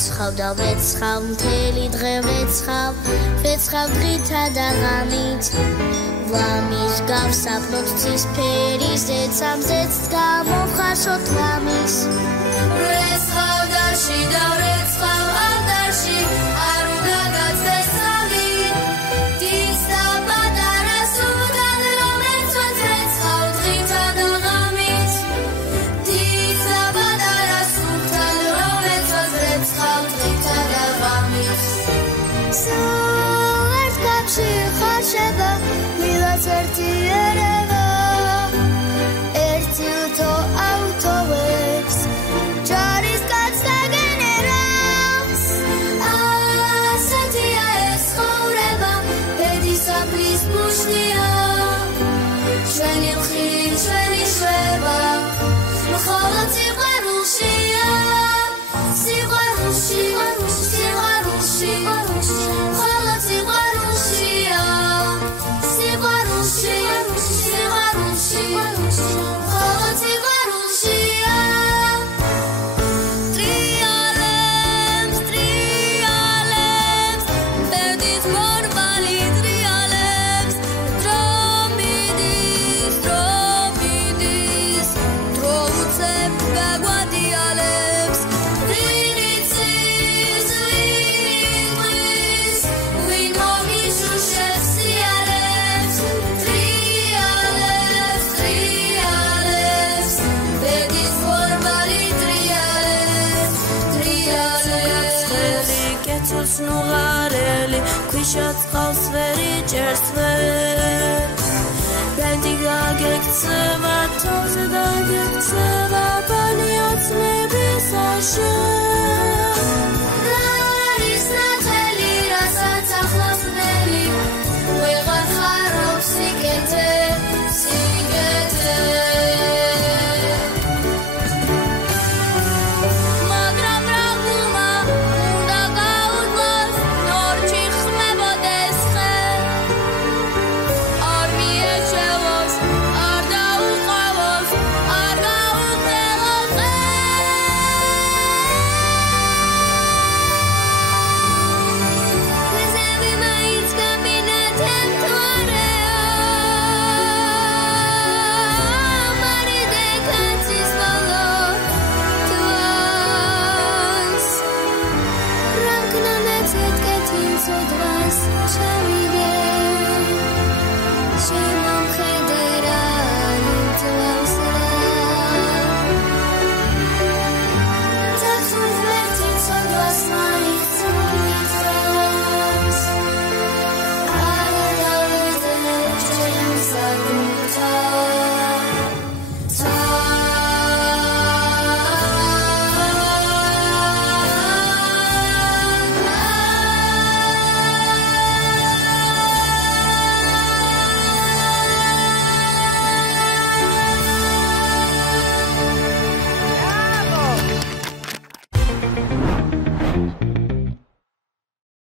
ვეცხავ და ვეცხავ მთელი დღე ვეცხავ ვეცხავ დღითა და ღამით ლამის გავსაფროთ ცისფერის ზეცამზეც გამოვხაშოთ ლამის ვეცხავ დაში და ვეცხავ ანდაში არ უნდა გაცდეს სამი დის და პატარა სულთან რომ ეცვათ ვეცხავ დღითა და ღამით დის და პატარა სულთან რომ ეცვათ ვეცხავ დღითა და ღამით სულ ერთ კაცი ხარშება მილაც ერთი ერევა ერთი უთო ავტოვებს ჯარის კაც დაგენერავს ასეთია ეს ცხოვრება ბედისაფრის მუშნია ჩვენი მხრივ ჩვენი შვება მხოლოდ სიყვარულშია სიყვარულში სიყვარულში მხოლოდ სიყვარულშია სიყვარულში სიყვარულში მხოლოდ სიყვარულშია ტრიალებს ტრიალებს ბედის მორბალი ტრიალებს დრომიდის დრომიდის დროუცებ გაგვადიალებს ვინიცის ვინიყვის ვინ მომიშუშებს სიარებს ტრიალებს ტრიალებს ბედის მორბალი ტრიალებს ტრიალებს ხელი კეთილს ნუღარელი ქვიშა წყალს ვერ იჭერს ვერ ბედი გაგექცევა თოზე და